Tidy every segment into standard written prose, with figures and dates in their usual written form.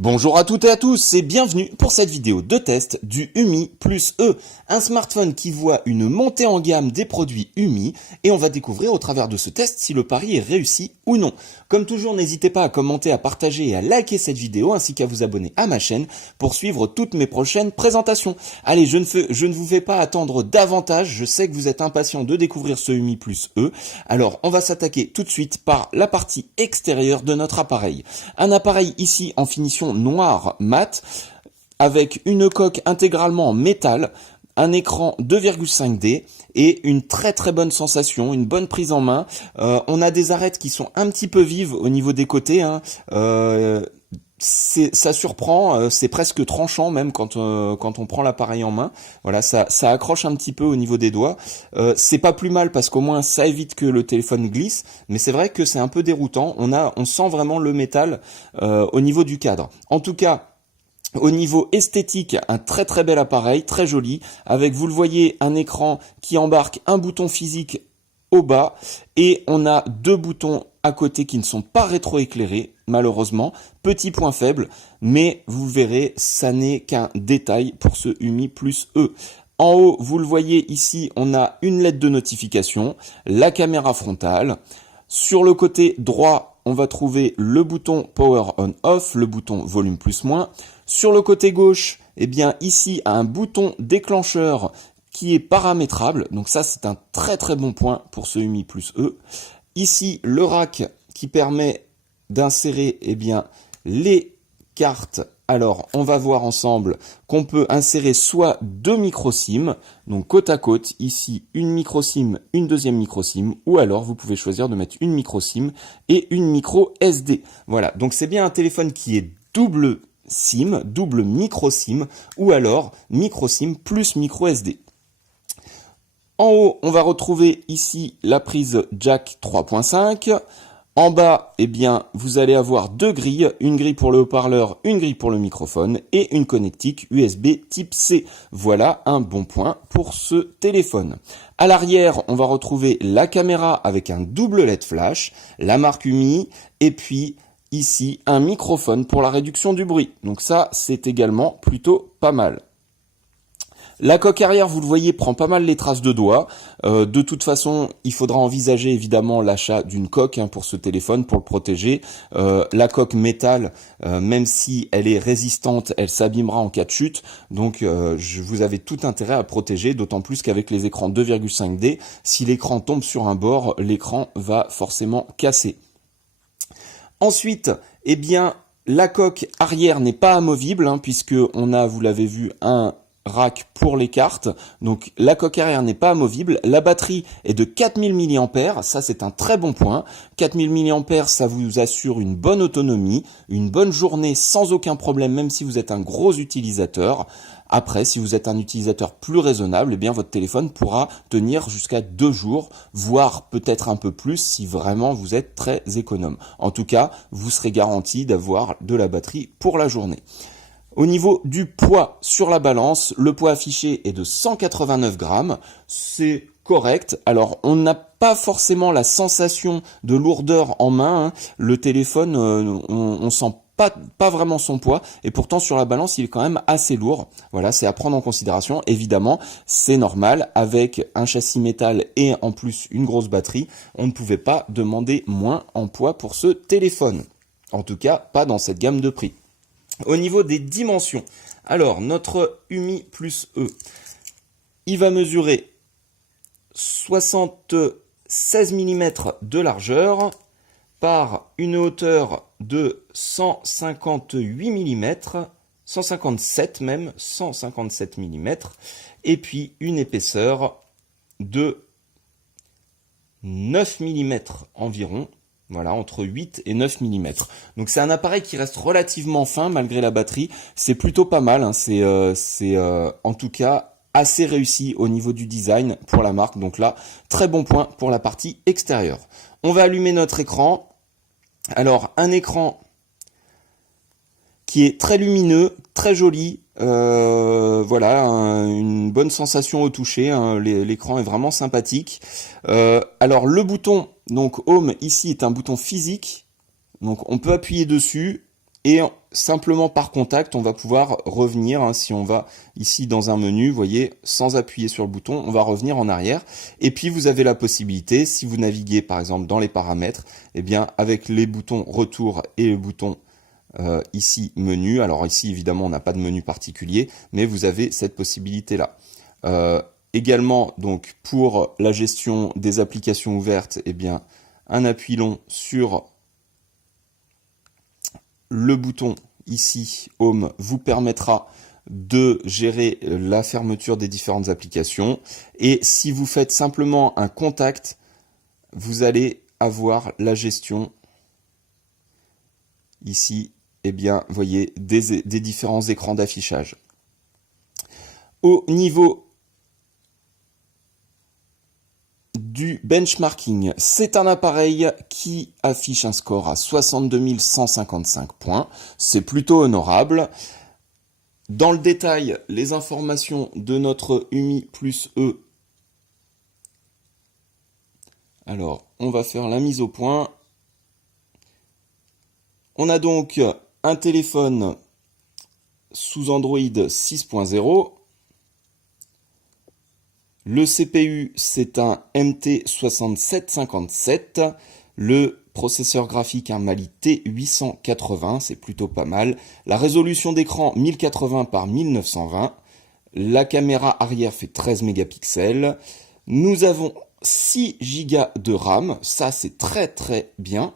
Bonjour à toutes et à tous et bienvenue pour cette vidéo de test du UMI Plus E, un smartphone qui voit une montée en gamme des produits UMI et on va découvrir au travers de ce test si le pari est réussi ou non. Comme toujours, n'hésitez pas à commenter, à partager et à liker cette vidéo ainsi qu'à vous abonner à ma chaîne pour suivre toutes mes prochaines présentations. Allez, je ne vous fais pas attendre davantage, je sais que vous êtes impatients de découvrir ce UMI Plus E, alors on va s'attaquer tout de suite par la partie extérieure de notre appareil. Un appareil ici en finition noir mat avec une coque intégralement en métal, un écran 2,5D et une très bonne sensation, une bonne prise en main. On a des arêtes qui sont un petit peu vives au niveau des côtés, hein. Ça surprend, c'est presque tranchant même quand on prend l'appareil en main. Voilà, ça accroche un petit peu au niveau des doigts. C'est pas plus mal parce qu'au moins ça évite que le téléphone glisse, mais c'est vrai que c'est un peu déroutant. On sent vraiment le métal au niveau du cadre. En tout cas, au niveau esthétique, un très bel appareil, très joli, avec, vous le voyez, un écran qui embarque un bouton physique au bas et on a deux boutons à côté qui ne sont pas rétroéclairés, malheureusement. Petit point faible, mais vous verrez, ça n'est qu'un détail pour ce UMI Plus E. En haut, vous le voyez ici, on a une lettre de notification, la caméra frontale. Sur le côté droit, on va trouver le bouton Power On Off, le bouton Volume Plus Moins. Sur le côté gauche, eh bien ici, un bouton déclencheur qui est paramétrable. Donc ça, c'est un très bon point pour ce UMI Plus E. Ici, le rack qui permet d'insérer les cartes. Alors, on va voir ensemble qu'on peut insérer soit deux micro SIM, donc côte à côte, ici une micro SIM, une deuxième micro SIM, ou alors vous pouvez choisir de mettre une micro SIM et une micro SD. Voilà, donc c'est bien un téléphone qui est double SIM, double micro SIM, ou alors micro SIM plus micro SD. En haut, on va retrouver ici la prise jack 3.5. En bas, eh bien, vous allez avoir deux grilles, une grille pour le haut-parleur, une grille pour le microphone et une connectique USB type C. Voilà un bon point pour ce téléphone. À l'arrière, on va retrouver la caméra avec un double LED flash, la marque UMI et puis ici un microphone pour la réduction du bruit. Donc ça, c'est également plutôt pas mal. La coque arrière, vous le voyez, prend pas mal les traces de doigts. De toute façon, il faudra envisager évidemment l'achat d'une coque pour ce téléphone pour le protéger. La coque métal, même si elle est résistante, elle s'abîmera en cas de chute. Donc vous avez tout intérêt à protéger, d'autant plus qu'avec les écrans 2,5D, si l'écran tombe sur un bord, l'écran va forcément casser. Ensuite, eh bien, la coque arrière n'est pas amovible, puisque on a, vous l'avez vu, un rack pour les cartes, donc la coque arrière n'est pas amovible, la batterie est de 4000 mAh, ça c'est un très bon point, 4000 mAh ça vous assure une bonne autonomie, une bonne journée sans aucun problème même si vous êtes un gros utilisateur. Après, si vous êtes un utilisateur plus raisonnable, eh bien votre téléphone pourra tenir jusqu'à 2 jours, voire peut-être un peu plus si vraiment vous êtes très économe. En tout cas, vous serez garanti d'avoir de la batterie pour la journée. Au niveau du poids sur la balance, le poids affiché est de 189 grammes, c'est correct. Alors on n'a pas forcément la sensation de lourdeur en main, le téléphone, on sent pas vraiment son poids, et pourtant sur la balance il est quand même assez lourd. Voilà, c'est à prendre en considération. Évidemment, c'est normal, avec un châssis métal et en plus une grosse batterie, on ne pouvait pas demander moins en poids pour ce téléphone. En tout cas, pas dans cette gamme de prix. Au niveau des dimensions, alors notre UMI Plus E, il va mesurer 76 mm de largeur par une hauteur de 158 mm, 157 même, 157 mm, et puis une épaisseur de 9 mm environ. Voilà, entre 8 et 9 mm. Donc c'est un appareil qui reste relativement fin malgré la batterie. C'est plutôt pas mal, c'est en tout cas assez réussi au niveau du design pour la marque. Donc là, très bon point pour la partie extérieure. On va allumer notre écran. Alors un écran qui est très lumineux, très joli. Voilà, une bonne sensation au toucher, l'écran est vraiment sympathique. Alors le bouton, donc Home ici, est un bouton physique, donc on peut appuyer dessus, Et simplement par contact, on va pouvoir revenir, hein, si on va ici dans un menu, vous voyez, sans appuyer sur le bouton, on va revenir en arrière. Et puis vous avez la possibilité, si vous naviguez par exemple dans les paramètres, eh bien avec les boutons retour et le bouton ici menu, alors ici évidemment on n'a pas de menu particulier, mais vous avez cette possibilité-là. Également, donc pour la gestion des applications ouvertes, eh bien un appui long sur le bouton ici, Home, vous permettra de gérer la fermeture des différentes applications. Et si vous faites simplement un contact, vous allez avoir la gestion ici, eh bien, vous voyez, des différents écrans d'affichage. Au niveau du benchmarking, c'est un appareil qui affiche un score à 62 155 points. C'est plutôt honorable. Dans le détail, les informations de notre UMI plus E. Alors, on va faire la mise au point. On a donc un téléphone sous Android 6.0. Le CPU, c'est un MT6757. Le processeur graphique, un Mali T880, c'est plutôt pas mal. La résolution d'écran, 1080 par 1920. La caméra arrière fait 13 mégapixels. Nous avons 6 Go de RAM, ça c'est très très bien.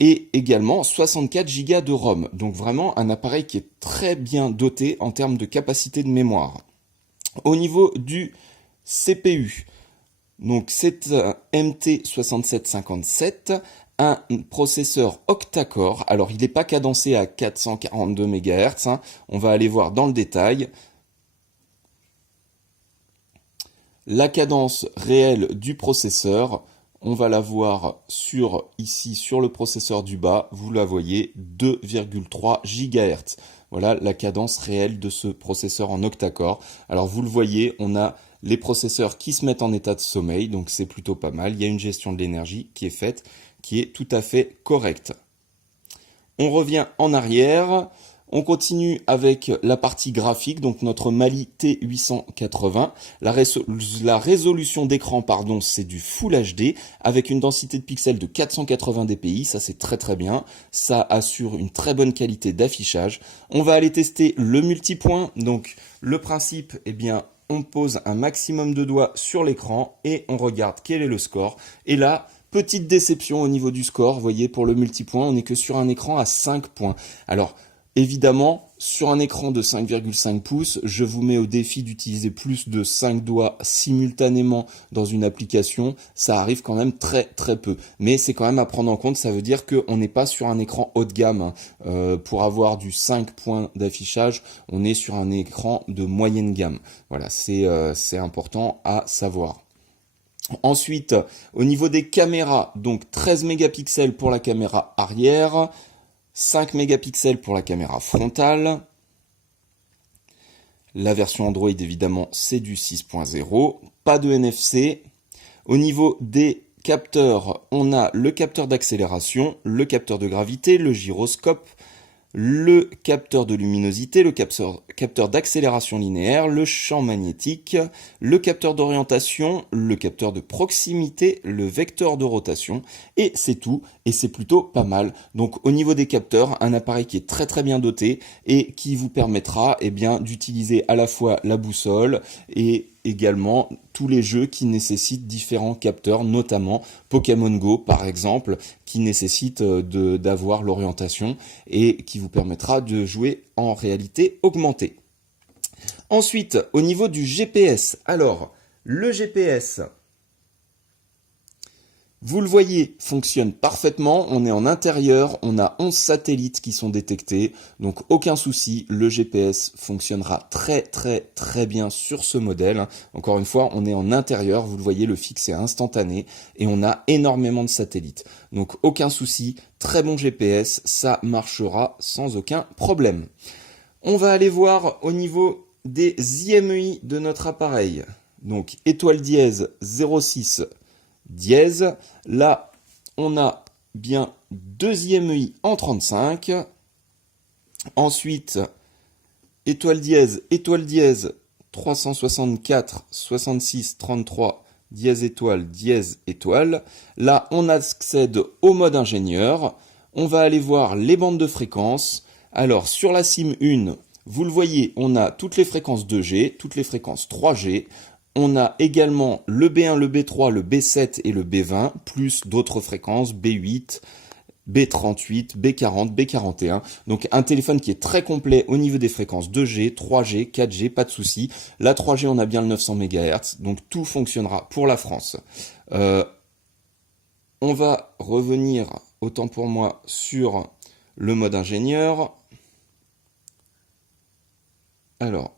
Et également 64 Go de ROM. Donc vraiment un appareil qui est très bien doté en termes de capacité de mémoire. Au niveau du CPU, donc c'est un MT6757, un processeur octa-core. Alors il n'est pas cadencé à 442 MHz, hein. On va aller voir dans le détail. La cadence réelle du processeur, on va la voir ici sur le processeur du bas, vous la voyez, 2,3 GHz. Voilà la cadence réelle de ce processeur en octa-core. Alors vous le voyez, on a les processeurs qui se mettent en état de sommeil, donc c'est plutôt pas mal. Il y a une gestion de l'énergie qui est faite, qui est tout à fait correcte. On revient en arrière. On continue avec la partie graphique, donc notre Mali T880. La résolution d'écran, pardon, c'est du Full HD avec une densité de pixels de 480 dpi. Ça, c'est très très bien. Ça assure une très bonne qualité d'affichage. On va aller tester le multipoint. Donc, le principe, eh bien, on pose un maximum de doigts sur l'écran et on regarde quel est le score. Et là, petite déception au niveau du score. Vous voyez, pour le multipoint, on n'est que sur un écran à 5 points. Alors, évidemment, sur un écran de 5,5 pouces, je vous mets au défi d'utiliser plus de 5 doigts simultanément dans une application. Ça arrive quand même très très peu. Mais c'est quand même à prendre en compte, ça veut dire qu'on n'est pas sur un écran haut de gamme. Pour avoir du 5 points d'affichage, on est sur un écran de moyenne gamme. Voilà, c'est important à savoir. Ensuite, au niveau des caméras, donc 13 mégapixels pour la caméra arrière, 5 mégapixels pour la caméra frontale. La version Android, évidemment, c'est du 6.0. Pas de NFC. Au niveau des capteurs, on a le capteur d'accélération, le capteur de gravité, le gyroscope, le capteur de luminosité, le capteur d'accélération linéaire, le champ magnétique, le capteur d'orientation, le capteur de proximité, le vecteur de rotation, et c'est tout, et c'est plutôt pas mal. Donc au niveau des capteurs, un appareil qui est très très bien doté et qui vous permettra d'utiliser à la fois la boussole et également tous les jeux qui nécessitent différents capteurs, notamment Pokémon Go par exemple, qui nécessite d'avoir l'orientation et qui vous permettra de jouer en réalité augmentée. Ensuite, au niveau du GPS, alors le GPS, vous le voyez, fonctionne parfaitement, on est en intérieur, on a 11 satellites qui sont détectés, donc aucun souci, le GPS fonctionnera très très très bien sur ce modèle. Encore une fois, on est en intérieur, vous le voyez, le fixe est instantané et on a énormément de satellites. Donc aucun souci, très bon GPS, ça marchera sans aucun problème. On va aller voir au niveau des IMEI de notre appareil. Donc étoile dièse 06 dièse. Là, on a bien 2 IMEI en 35. Ensuite, étoile dièse, 364, 66, 33, dièse étoile. Là, on accède au mode ingénieur. On va aller voir les bandes de fréquences. Alors, sur la SIM 1, vous le voyez, on a toutes les fréquences 2G, toutes les fréquences 3G. On a également le B1, le B3, le B7 et le B20, plus d'autres fréquences, B8, B38, B40, B41. Donc un téléphone qui est très complet au niveau des fréquences 2G, 3G, 4G, pas de souci. La 3G, on a bien le 900 MHz, donc tout fonctionnera pour la France. On va revenir, autant pour moi, sur le mode ingénieur. Alors,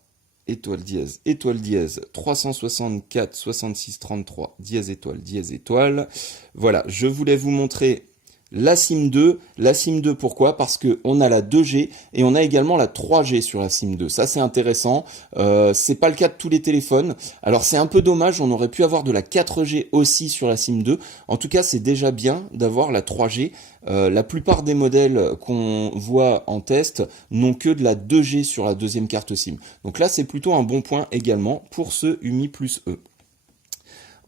étoile dièse, 364, 66, 33, dièse étoile. Voilà, je voulais vous montrer la SIM 2. La SIM 2, pourquoi? Parce que on a la 2G et on a également la 3G sur la SIM 2. Ça, c'est intéressant. C'est pas le cas de tous les téléphones. Alors, c'est un peu dommage. On aurait pu avoir de la 4G aussi sur la SIM 2. En tout cas, c'est déjà bien d'avoir la 3G. La plupart des modèles qu'on voit en test n'ont que de la 2G sur la deuxième carte SIM. Donc là, c'est plutôt un bon point également pour ce UMI plus E.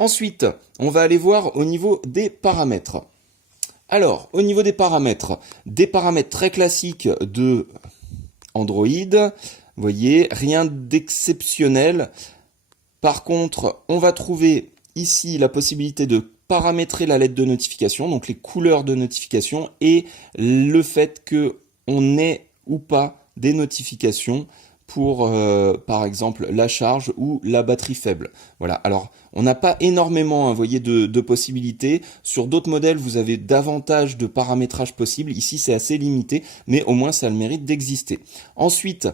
Ensuite, on va aller voir au niveau des paramètres. Alors, au niveau des paramètres très classiques de Android, vous voyez, rien d'exceptionnel. Par contre, on va trouver ici la possibilité de paramétrer la lettre de notification, donc les couleurs de notification et le fait que on ait ou pas des notifications pour, par exemple, la charge ou la batterie faible. Voilà. Alors, on n'a pas énormément, vous voyez, de possibilités. Sur d'autres modèles, vous avez davantage de paramétrage possible. Ici, c'est assez limité, mais au moins, ça a le mérite d'exister. Ensuite,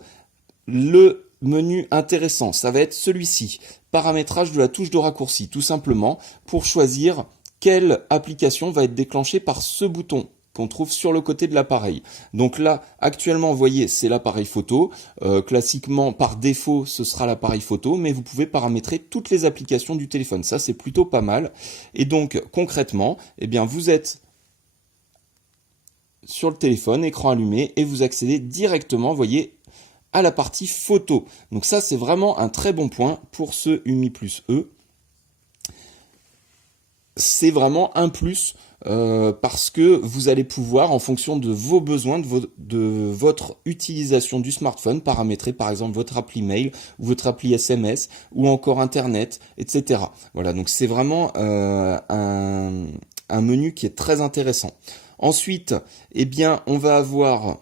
le menu intéressant, ça va être celui-ci. Paramétrage de la touche de raccourci, tout simplement, pour choisir quelle application va être déclenchée par ce bouton qu'on trouve sur le côté de l'appareil. Donc là, actuellement, vous voyez, c'est l'appareil photo. Classiquement, par défaut, ce sera l'appareil photo, mais vous pouvez paramétrer toutes les applications du téléphone. Ça, c'est plutôt pas mal. Et donc, concrètement, eh bien, vous êtes sur le téléphone, écran allumé, et vous accédez directement, vous voyez, à la partie photo. Donc ça, c'est vraiment un très bon point pour ce UMI plus E. C'est vraiment un plus parce que vous allez pouvoir, en fonction de vos besoins, de votre utilisation du smartphone, paramétrer par exemple votre appli mail ou votre appli SMS ou encore Internet, etc. Voilà, donc c'est vraiment un menu qui est très intéressant. Ensuite, eh bien, on va avoir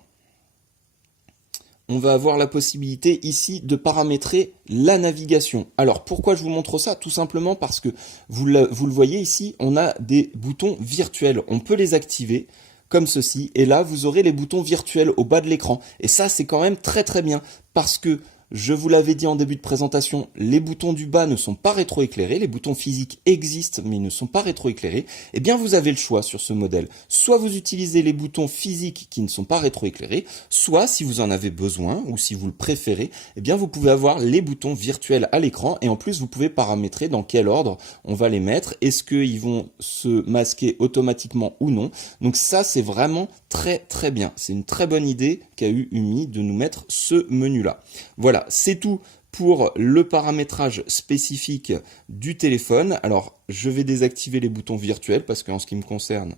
la possibilité ici de paramétrer la navigation. Alors pourquoi je vous montre ça? Tout simplement parce que vous le voyez ici, on a des boutons virtuels. On peut les activer comme ceci et là vous aurez les boutons virtuels au bas de l'écran. Et ça c'est quand même très très bien parce que je vous l'avais dit en début de présentation, les boutons du bas ne sont pas rétroéclairés, les boutons physiques existent mais ils ne sont pas rétroéclairés. Eh bien vous avez le choix sur ce modèle. Soit vous utilisez les boutons physiques qui ne sont pas rétroéclairés, soit si vous en avez besoin ou si vous le préférez, eh bien vous pouvez avoir les boutons virtuels à l'écran et en plus vous pouvez paramétrer dans quel ordre on va les mettre. Est-ce qu'ils vont se masquer automatiquement ou non? Donc ça c'est vraiment très très bien. C'est une très bonne idée qu'a eu UMI de nous mettre ce menu là. Voilà, c'est tout pour le paramétrage spécifique du téléphone. Alors, je vais désactiver les boutons virtuels parce qu'en ce qui me concerne,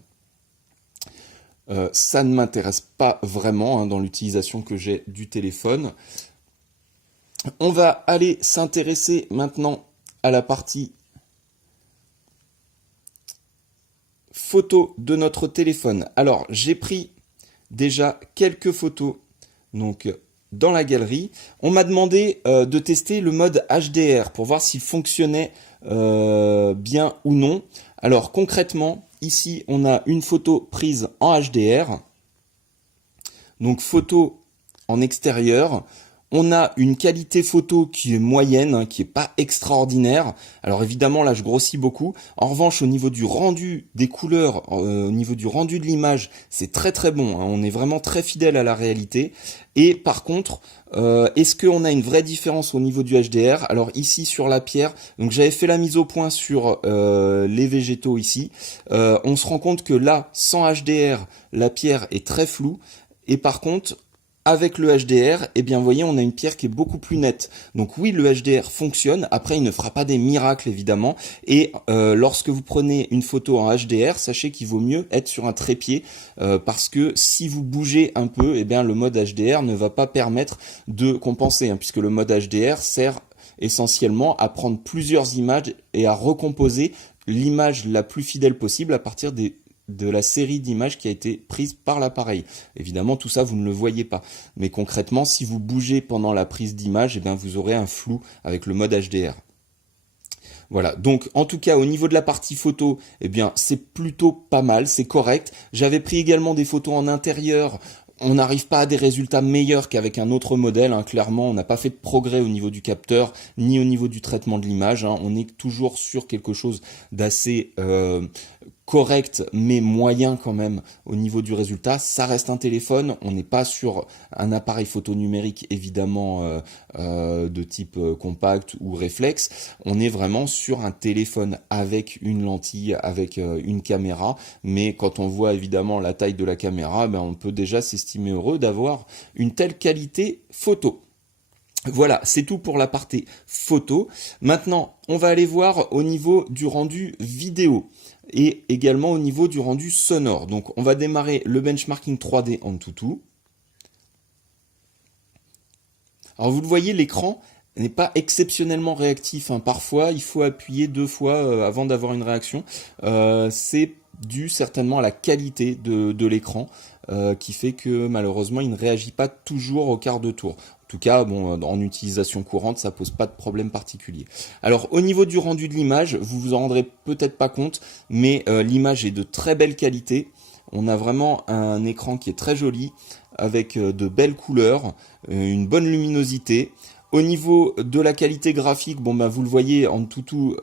ça ne m'intéresse pas vraiment dans l'utilisation que j'ai du téléphone. On va aller s'intéresser maintenant à la partie photo de notre téléphone. Alors, j'ai pris déjà quelques photos, donc dans la galerie. On m'a demandé de tester le mode HDR pour voir s'il fonctionnait bien ou non. Alors concrètement, ici on a une photo prise en HDR, donc photo en extérieur. On a une qualité photo qui est moyenne, qui est pas extraordinaire. Alors évidemment, là, je grossis beaucoup. En revanche, au niveau du rendu des couleurs, au niveau du rendu de l'image, c'est très très bon. On est vraiment très fidèle à la réalité. Et par contre, est-ce qu'on a une vraie différence au niveau du HDR? Alors ici sur la pierre, donc j'avais fait la mise au point sur les végétaux ici. On se rend compte que là, sans HDR, la pierre est très floue. Et par contre, avec le HDR, eh bien, vous voyez, on a une pierre qui est beaucoup plus nette. Donc oui, le HDR fonctionne. Après, il ne fera pas des miracles, évidemment. Et lorsque vous prenez une photo en HDR, sachez qu'il vaut mieux être sur un trépied parce que si vous bougez un peu, eh bien, le mode HDR ne va pas permettre de compenser, hein, puisque le mode HDR sert essentiellement à prendre plusieurs images et à recomposer l'image la plus fidèle possible à partir de la série d'images qui a été prise par l'appareil. Évidemment, tout ça, vous ne le voyez pas. Mais concrètement, si vous bougez pendant la prise d'image, eh bien, vous aurez un flou avec le mode HDR. Voilà, donc en tout cas au niveau de la partie photo, eh bien c'est plutôt pas mal, c'est correct. J'avais pris également des photos en intérieur. On n'arrive pas à des résultats meilleurs qu'avec un autre modèle, hein. Clairement, on n'a pas fait de progrès au niveau du capteur, ni au niveau du traitement de l'image, hein. On est toujours sur quelque chose d'assez correct, mais moyen quand même au niveau du résultat. Ça reste un téléphone, on n'est pas sur un appareil photo numérique, évidemment, de type compact ou réflexe. On est vraiment sur un téléphone avec une lentille, avec une caméra, mais quand on voit évidemment la taille de la caméra, ben, on peut déjà s'estimer heureux d'avoir une telle qualité photo. Voilà, c'est tout pour la partie photo. Maintenant, on va aller voir au niveau du rendu vidéo et également au niveau du rendu sonore. Donc, on va démarrer le benchmarking 3D AnTuTu. Alors, vous le voyez, l'écran n'est pas exceptionnellement réactif, hein. Parfois, il faut appuyer 2 fois avant d'avoir une réaction. C'est dû certainement à la qualité de l'écran qui fait que malheureusement, il ne réagit pas toujours au quart de tour. En tout cas, bon, en utilisation courante, ça pose pas de problème particulier. Alors, au niveau du rendu de l'image, vous vous en rendrez peut-être pas compte, mais l'image est de très belle qualité. On a vraiment un écran qui est très joli, avec de belles couleurs, une bonne luminosité. Au niveau de la qualité graphique, bon ben vous le voyez, AnTuTu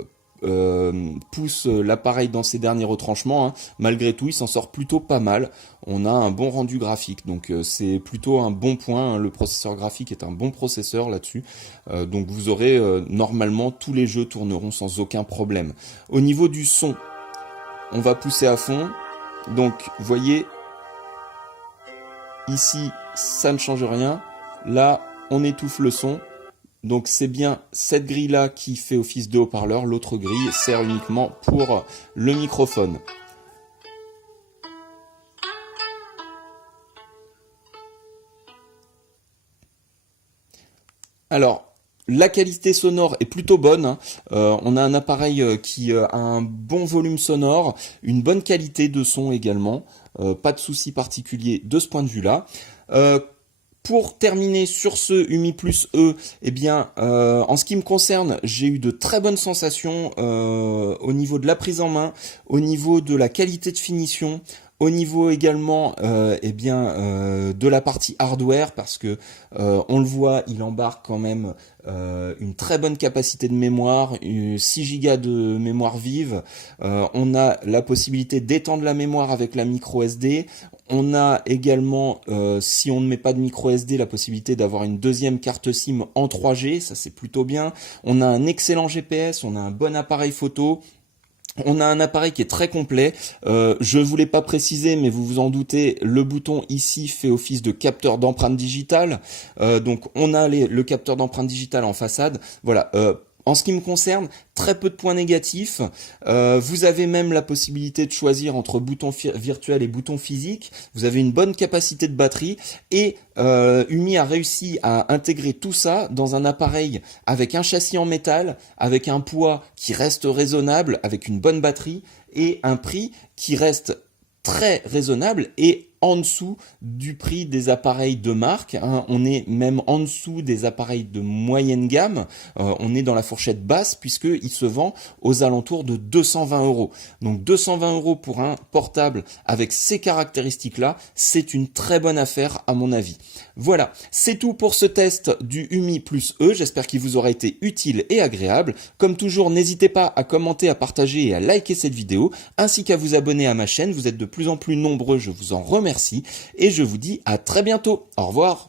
pousse l'appareil dans ses derniers retranchements, hein. Malgré tout, il s'en sort plutôt pas mal. On a un bon rendu graphique, donc c'est plutôt un bon point, hein. Le processeur graphique est un bon processeur là-dessus, donc vous aurez normalement tous les jeux tourneront sans aucun problème. Au niveau du son, on va pousser à fond, donc vous voyez ici ça ne change rien, là on étouffe le son. Donc c'est bien cette grille-là qui fait office de haut-parleur, l'autre grille sert uniquement pour le microphone. Alors, la qualité sonore est plutôt bonne, hein. On a un appareil qui a un bon volume sonore, une bonne qualité de son également, pas de souci particulier de ce point de vue-là. Pour terminer sur ce Umi Plus E, eh bien, en ce qui me concerne, j'ai eu de très bonnes sensations au niveau de la prise en main, au niveau de la qualité de finition, au niveau également de la partie hardware, parce que on le voit, il embarque quand même une très bonne capacité de mémoire, 6 Go de mémoire vive. On a la possibilité d'étendre la mémoire avec la micro SD. On a également, si on ne met pas de micro SD, la possibilité d'avoir une deuxième carte SIM en 3G, ça c'est plutôt bien. On a un excellent GPS, on a un bon appareil photo. On a un appareil qui est très complet, je ne vous l'ai pas précisé, mais vous vous en doutez, le bouton ici fait office de capteur d'empreinte digitale, donc on a le capteur d'empreinte digitale en façade, voilà. En ce qui me concerne, très peu de points négatifs. Vous avez même la possibilité de choisir entre bouton virtuel et bouton physique. Vous avez une bonne capacité de batterie et Umi a réussi à intégrer tout ça dans un appareil avec un châssis en métal, avec un poids qui reste raisonnable, avec une bonne batterie et un prix qui reste très raisonnable et en dessous du prix des appareils de marque, hein. On est même en dessous des appareils de moyenne gamme, on est dans la fourchette basse puisqu'il se vend aux alentours de 220 €. Donc 220 € pour un portable avec ces caractéristiques-là, c'est une très bonne affaire à mon avis. Voilà, c'est tout pour ce test du Umi Plus E, j'espère qu'il vous aura été utile et agréable. Comme toujours, n'hésitez pas à commenter, à partager et à liker cette vidéo, ainsi qu'à vous abonner à ma chaîne, vous êtes de plus en plus nombreux, je vous en remercie, et je vous dis à très bientôt, au revoir.